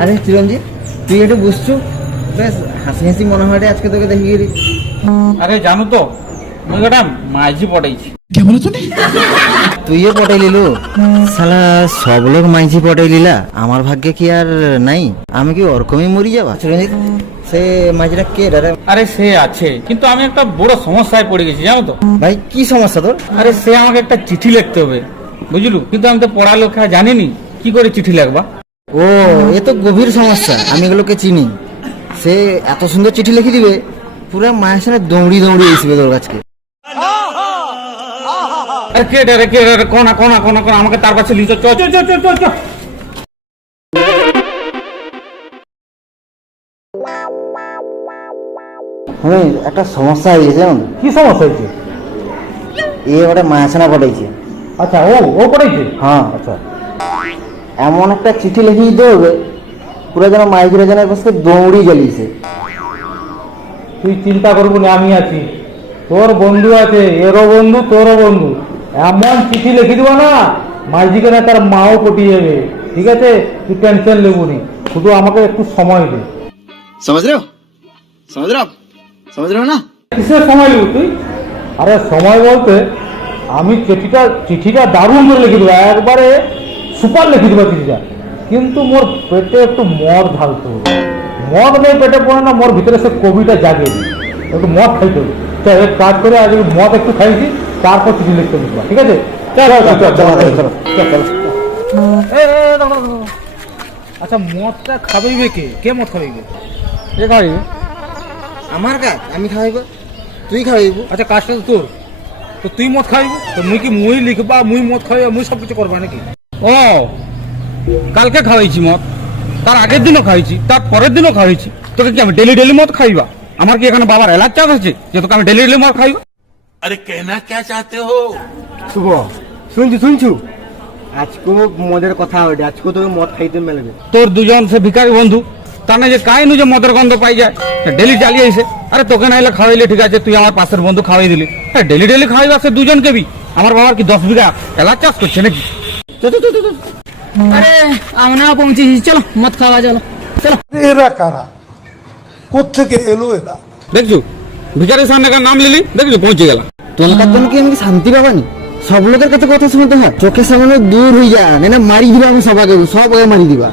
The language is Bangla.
আরে চিরঞ্জিত, তুই একটু বুঝছো, বেশ হাসি হাসি মনে হয় রে আজকে তোকে দেখি গেলি। আরে জানো তো মুই গোটা মাঝি পটাইছি। তুইও পটাই লিলু? শালা সব লোক মাইঝি পটাই লিলা, আমার ভাগ্যে কি আর নাই? আমি কি ওরকমই মরি যাবা? চিরঞ্জিত, সে মাঝিটা কে রে? আরে সে আছে, কিন্তু আমি একটা বড় সমস্যায় পড়ে গেছি জানো তো। ভাই কি সমস্যা তোর? আরে সে আমাকে একটা চিঠি লিখতে হবে বুঝলু, কিন্তু আমি তো পড়া লেখা জানিনি, কি করে চিঠি লিখবা? ও, এ তো গভীর সমস্যা। আমি এগুলোকে চিনি। সে এত সুন্দর চিঠি লিখে দিবে, পুরো মায়ের সামনে দৌড়ি দৌড়ি আসবে তোর কাছে। আরে কে রে কোনা কোনা কোনা কোনা আমাকে তার কাছে লিখো, চ চ চ চ চ চ। হ্যাঁ, একটা সমস্যা হয়ে গেছে জানো? কি সমস্যা হয়েছে? এ ওটা মায়াছানা পটাইছে। আচ্ছা, ও পড়াইছে। হ্যাঁ, আচ্ছা, এমন একটা চিঠি লিখে দিতে হবে পুরো যেন মাইকিরা যেন বসে দৌড়ি জ্বালিয়েছে। তুই চিন্তা করবি না, আমি আছি। তোর বন্ধু আছে, এরও বন্ধু তোরও বন্ধু। এমন চিঠি লিখে দিব না, মাঝিকে না তার মাও পটিয়ে যাবে। ঠিক আছে, তুই টেনশন নেবো নি, শুধু আমাকে একটু সময় দে। समझ रहे हो समझ रहे हो आप समझ रहे हो ना। কিসের সময় নেব তুই? আরে সময় বলতে আমি চিঠিটা দারুণ করে লিখে দেবো, একবারে সুপার লিখে দেবো চিঠিটা। কিন্তু মোর পেটে একটু মদ ঢালতে হবে। মদ নেই পেটে পড়ে না, মোর ভিতরে সে কবিটা জাগে, একটু মদ খাইতে হবে। চল এক কাজ করে, আজ মদ একটু খাইছি, তারপর চিঠি লিখতে লিখবা। ঠিক আছে, আচ্ছা মদটা খাবেইবে কে মদ খাবেইবে? কে খাবেইবে? আমার কাজ আমি খাওয়াইব, তুই খাওয়াইব। আচ্ছা কাজটা তো তোর, তো তুই মদ খাইব, তো মুই লিখবা, মুই মদ খাইবা, মুই সব কিছু করবা নাকি? ও, কালকে খাওয়াইছি মদ, তার আগের দিনও খাইছি, তার পরের দিনও খাইছি। তোকে কি আমি ডেলি মদ খাইবা? আমার কি এখানে বাবার এলাচ চাপ আছে যে তোকে আমি ডেলি মদ খাইবা? अरे कहना क्या चाहते हो। শুভ, শুনছু আজকে মদের কথা হবে, আজকে তোকে মদ খাইতে মেলবে। তোর দুজন সে ভিখারি বন্ধু, তার না যে কাই নু যে মদের গন্ধ পাই যায়, ডেলি চালিয়ে আইসে। আরে তোকে নাইলে খাওয়াইলে ঠিক আছে, তুই আমার পাশের বন্ধু খাওয়াই দিলি। হ্যাঁ, ডেলি খাওয়াইবা সে দুজনকে বি। আমার বাবার কি 10 বিঘা এলাচ চাষ করছে নাকি? আরে আমরা পৌঁছেছি, চলো মদ খাওয়া, চলো চলো। এরা কারা, কোত্থেকে এলো এরা? দেখছো ভিখারির সামনে কার নাম লিলি, দেখছো পৌঁছে গেলাম। তোমার জন্য কি আমি কি শান্তি পাবানি? সব লোকের কাছে কথা শুনতে হয়, চোখের সামনে দূর হয়ে যা, না মারি দিবা। আমি সবাইকে মারি দিবা।